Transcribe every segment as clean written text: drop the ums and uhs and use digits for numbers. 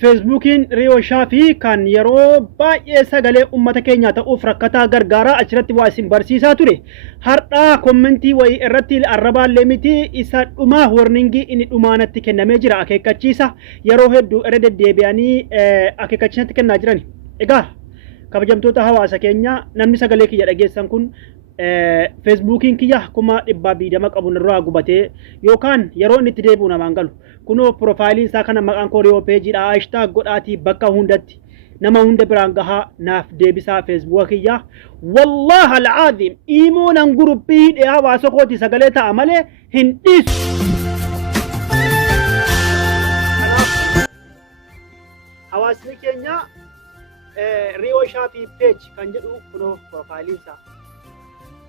Feesbuukiin riyooshaa fi kan yeroo baay'ee sagalee uummata keenyaa ta'uuf rakkataa gargaaraa achirratti waa isin barsiisaa ture. Har'aa kommentii wayii irratti arrabaallee miti isa dhumaa warningii inni dhumaanatti kennamee jira akeekkachiisa yeroo hedduu irra deddeebi'anii akeekkachiisatti kennaa jiran. Egaa kabajamtoota hawaasa keenyaa namni sagalee kiyya dhageessan kun Feesbuukiin kiyya kuma 200 qabu irraa gubatee yookaan yeroo inni itti deebi'u namaan galu. Kuno profailiin isaa kana maqaan koriyoo peejiidha hashtag godhaatii bakka hundatti nama hunda biraan gahaa naaf deebisaa Facebook kiyya wallahi al'aazim iimoonan guruppii hidhee hawaasa kooti sagalee ta'a malee hin dhiisu. Hawaasni keenya riyooshaa fi peej kan jedhu kuno profailiin isaa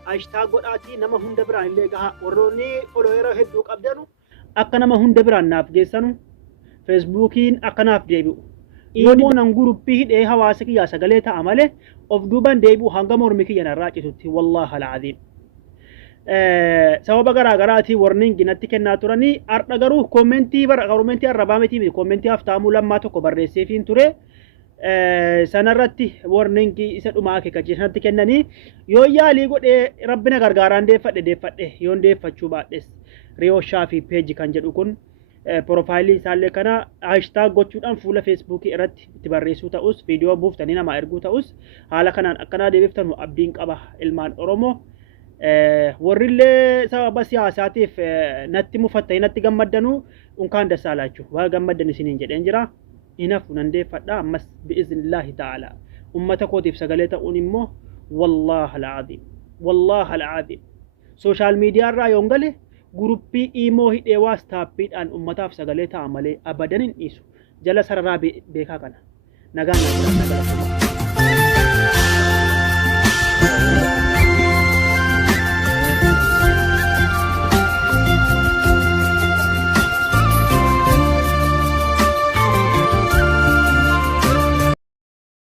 hashtag godhaatii nama hunda biraan illee gahaa warroonni followeera hedduu qabdanu akka nama hunda biraan naaf geessanu Feesbuukiin akkanaaf deebi'u. Iimoonan guruppii hidhee hawaasa kiyyaa sagalee ta'a malee of duuban deebi'u hanga mormi kiyya narraa citutti wallahi al'aazim. Sababa garaa garaatiin warningi natti kennaa turanii har'a garuu koomentii arrabaa miti koomentii haftaamuu lammaa tokko barreesseefiin ture. Sanarratti warningi isa dhumaa akeekkachiisatti kennanii yoo yaalii godhee rabbina gargaaraan deeffadhe yoon deeffachuu baadhes riyooshaa fi peeji kan jedhu kun profaayilii isaallee kana hashtag gochuudhaan fuula feesbuukii irratti itti barreessuu ta'us viidiyoo buuftanii nama erguu ta'us haala kanaan akkanaa deebiftanu abdiin qaba ilmaan Oromoo. Warrillee sababa siyaasaatiif natti mufattanii natti gammaddanuu unkaan dassaa laachuu waa gammaddan isiniin jedheen jira. Inafu nan deeffadha ammas bi'iznillaahi ta'ala ummata kootiif sagalee ta'uun immoo wallahi al'aazim sooshaal miidiyaa irraa yoon gale guruppii iimoo hidhee waastaappiidhaan ummataaf sagalee ta'a malee abadan hin dhiisu jala sararaa beekaa kana nagaan